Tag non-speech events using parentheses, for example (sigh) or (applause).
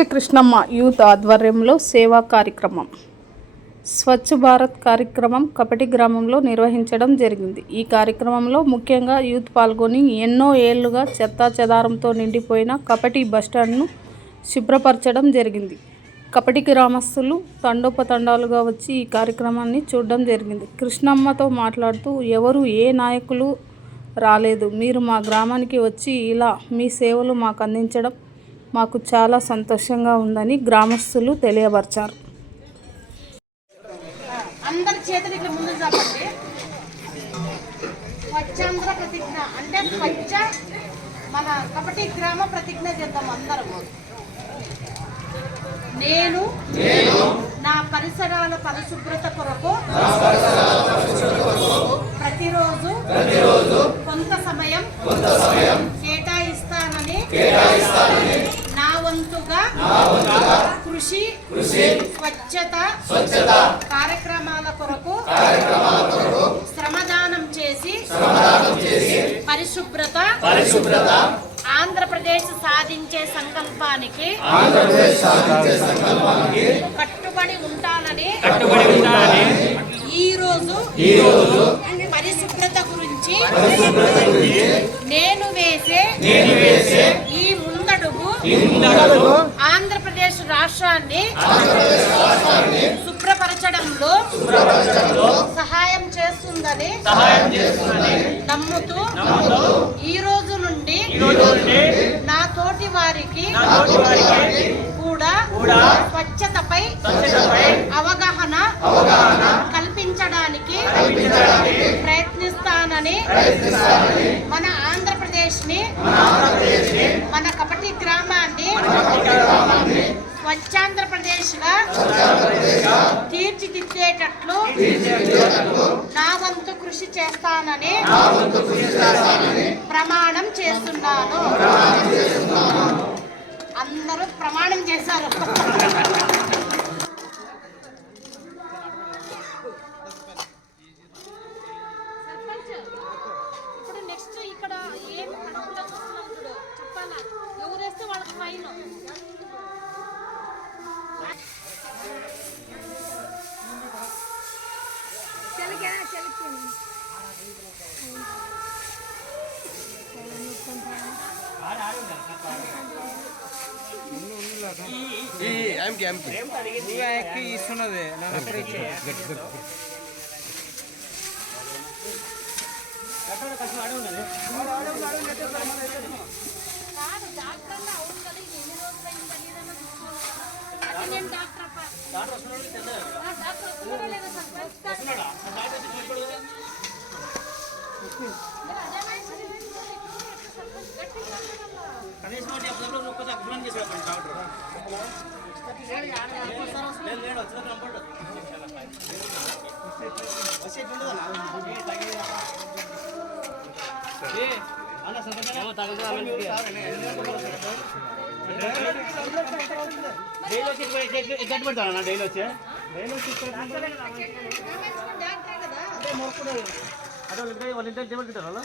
కంచె కృష్ణమ్మ యూత్ ఆధ్వర్యంలో సేవా కార్యక్రమం. స్వచ్ఛ భారత్ కార్యక్రమం కపటి గ్రామంలో నిర్వహించడం జరిగింది. ఈ కార్యక్రమంలో ముఖ్యంగా యూత్ పాల్గొని ఎన్నో ఏళ్ళుగా చెత్తా చెదారంతో నిండిపోయిన కపటి బస్టాండ్ను శుభ్రపరచడం జరిగింది. కపటి గ్రామస్తులు తండోపతండాలుగా వచ్చి ఈ కార్యక్రమాన్ని చూడడం జరిగింది. కృష్ణమ్మతో మాట్లాడుతూ ఎవరు ఏ నాయకులు రాలేదు. మీరు మా గ్రామానికి వచ్చి ఇలా మీ సేవలు మాకు అందించడం మాకు చాలా సంతోషంగా ఉందని గ్రామస్తులు తెలియపరిచారు. అందరి చేతులు ఇట్లా ముందు ప్రతిజ్ఞ. అంటే స్వచ్ఛ మన కపటి గ్రామ ప్రతిజ్ఞ చేద్దాం అందరము నేను నా పరిసరాల పరిశుభ్రత కొరకు ప్రతిరోజు కొంత సమయం కేటాయిస్తానని కృషి స్వచ్ఛత కార్యక్రమాల కొరకు శ్రమదానం చేసి పరిశుభ్రత ఆంధ్రప్రదేశ్ సాధించే సంకల్పానికి కట్టుబడి ఉంటానని ఈ రోజు పరిశుభ్రత గురించి నేను వేసే ఈ ముందడుగు రాష్ట్రాన్ని శుభ్రపరచడంలో సహాయం చేస్తుందని నమ్ముతూ ఈ రోజు నుండి నా తోటి వారికి కూడా స్వచ్ఛతపై అవగాహన కల్పించడానికి ప్రయత్నిస్తానని మన ఆంధ్రప్రదేశ్ని మన కపటి గ్రామాన్ని స్వచ్ఛాంధ్రప్రదేశ్గా తీర్చిదిద్దేటట్లు నా వంతు కృషి చేస్తానని ప్రమాణం చేస్తున్నాను. అందరూ ప్రమాణం చేశారు. (laughs) ఆమెకి ఆమెకి నువ్వే ఎక్కి ఇస్తున్నది నన్ను అక్కడ ఇచ్చే కాదు డాక్టర్ డాక్టర్? లేదా సర్పంచ్ మీరు అదేనా సర్పంచ్ గట్టిగా మాట్లాడాలా? ఎక్కడ పెడతాను డైలీ వచ్చే అదే వాళ్ళ ఇంటి వాళ్ళ